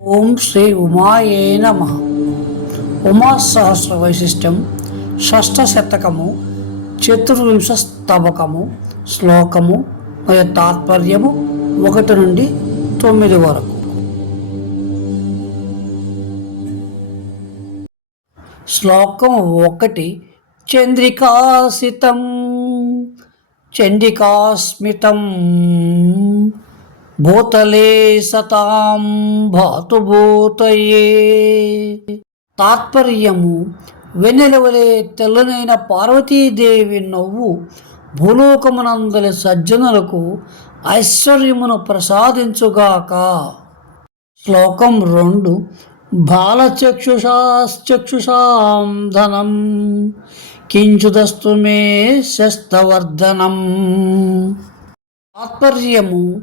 ఓం శ్రీ ఉమాయే నమ. ఉమా సహస్ర వైశిష్టం షష్ఠ శతకము చతుర్వింశ స్తబకము శ్లోకము మరియు తాత్పర్యము ఒకటి నుండి తొమ్మిది వరకు. శ్లోకం ఒకటి చంద్రికాసితం చండికాస్మితం భూతలే సతాం భాతుభూతయే తాత్పర్యము వెన్నెలవలే తెల్లనైన పార్వతీదేవి నవ్వు భూలోకమునందలి సజ్జనులకు ఐశ్వర్యమును ప్రసాదించుగాక. శ్లోకం రెండు. బాలచక్షుషాశ్చక్షుషాం ధనం. కించుదస్తు మే శస్తవర్ధనం. తాత్పర్యము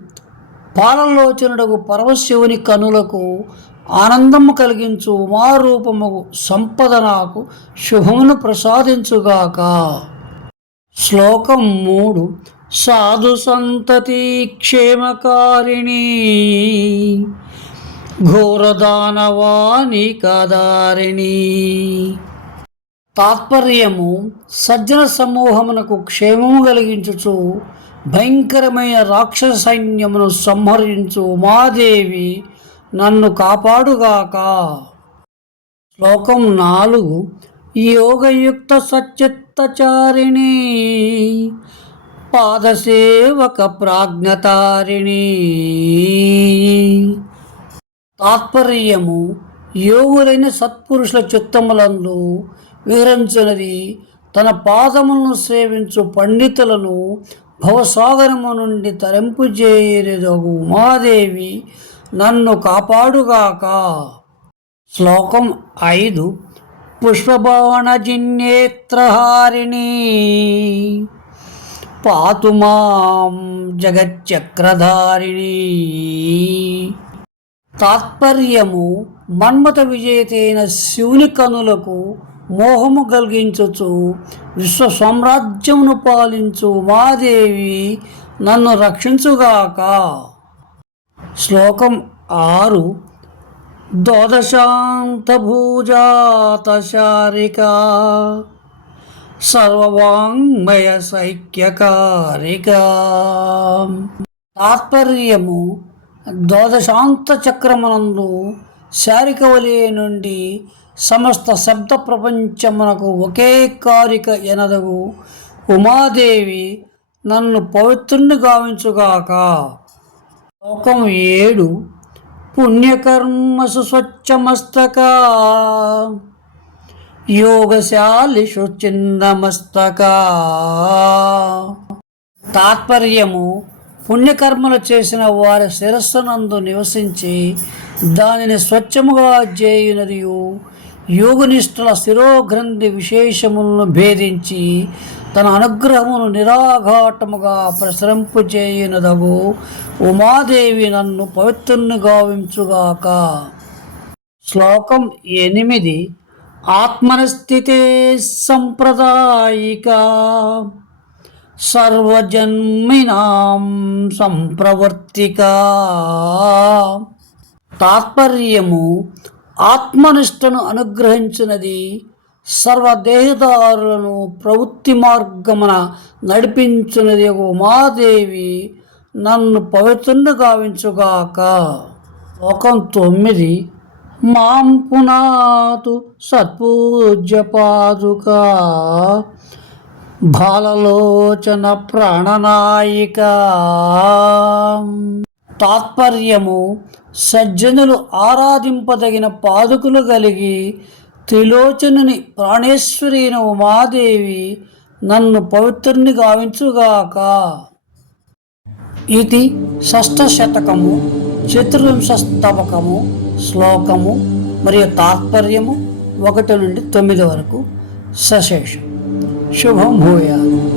పాలలోచనుడకు పరమశివుని కనులకు ఆనందము కలిగించు ఉమారూపము సంపద నాకు శుభమును ప్రసాదించుగాక. శ్లోకం మూడు. సాధు సంతతి క్షేమకారిణి. ఘోరదానవాణి కాదారిణి. తాత్పర్యము సజ్జన సమూహమునకు క్షేమము కలిగించుచు భయంకరమైన రాక్షస సైన్యమును సంహరించు ఉమాదేవి నన్ను కాపాడుగాక. శ్లోకం నాలుగు. యోగయుక్త సచిత్తచారిణి పాదసేవక ప్రాజ్ఞతారిణి. తాత్పర్యము యోగులైన సత్పురుషుల చిత్తములందు విహరించినది తన పాదములను సేవించు పండితులను భవసాగరము నుండి తరింపు తరింపుజేయదగు ఉమాదేవి నన్ను కాపాడుగాక. శ్లోకం ఐదు. పుష్పభవనజిన్నేత్రహారిణి. పాతు మాం జగచ్చక్రధారిణి. తాత్పర్యము మన్మత విజేతైన శివుని కనులకు మోహము కలిగించుచు విశ్వ సామ్రాజ్యమును పాలించు మాదేవి నన్ను రక్షించుగాక. శ్లోకం ఆరు. ద్వాదశాంతభూజాతశారిక సర్వవాంగ్మయ సైక్యకారిక. తాత్పర్యము ద్వాదశాంత చక్రమునందు శారికవలే నుండి సమస్త శబ్ద ప్రపంచమునకు ఒకే కారిక ఎనదగు ఉమాదేవి నన్ను పవిత్రుని గావించుగాక. లోకం ఏడు. పుణ్యకర్మసు స్వచ్ఛమస్తక. యోగశాలిషు చిందమస్తక తాత్పర్యము పుణ్యకర్మలు చేసిన వారి శిరస్సునందు నివసించి దానిని స్వచ్ఛముగా చేయునదియు. యోగనిష్ఠుల శిరోగ్రంథి విశేషములను భేదించి తన అనుగ్రహమును నిరాఘాటముగా ప్రసరింపచేయనదగు ఉమాదేవి నన్ను పవిత్రుని గావించుగాక. శ్లోకం ఎనిమిది. ఆత్మనస్థితే సంప్రదాయిక. సర్వజన్మినాం సంప్రవర్తిక. తాత్పర్యము ఆత్మనిష్టను అనుగ్రహించినది సర్వదేహదారులను ప్రవృత్తి మార్గమున నడిపించున్నది ఉమాదేవి నన్ను పవిత్రుని గావించుగాక. లోకం తొమ్మిది. మాం పునాతు సత్పూజ్య పాదుక బాలలోచన ప్రాణనాయిక. తాత్పర్యము సజ్జనులు ఆరాధింపదగిన పాదుకులు కలిగి త్రిలోచనుని ప్రాణేశ్వరైన ఉమాదేవి నన్ను పవిత్రుని గావించుగాక. ఇది షష్ఠశతకము చతుర్వింశస్తవకము శ్లోకము మరియు తాత్పర్యము ఒకటి నుండి తొమ్మిది వరకు సశేషం. శుభం భూయాలు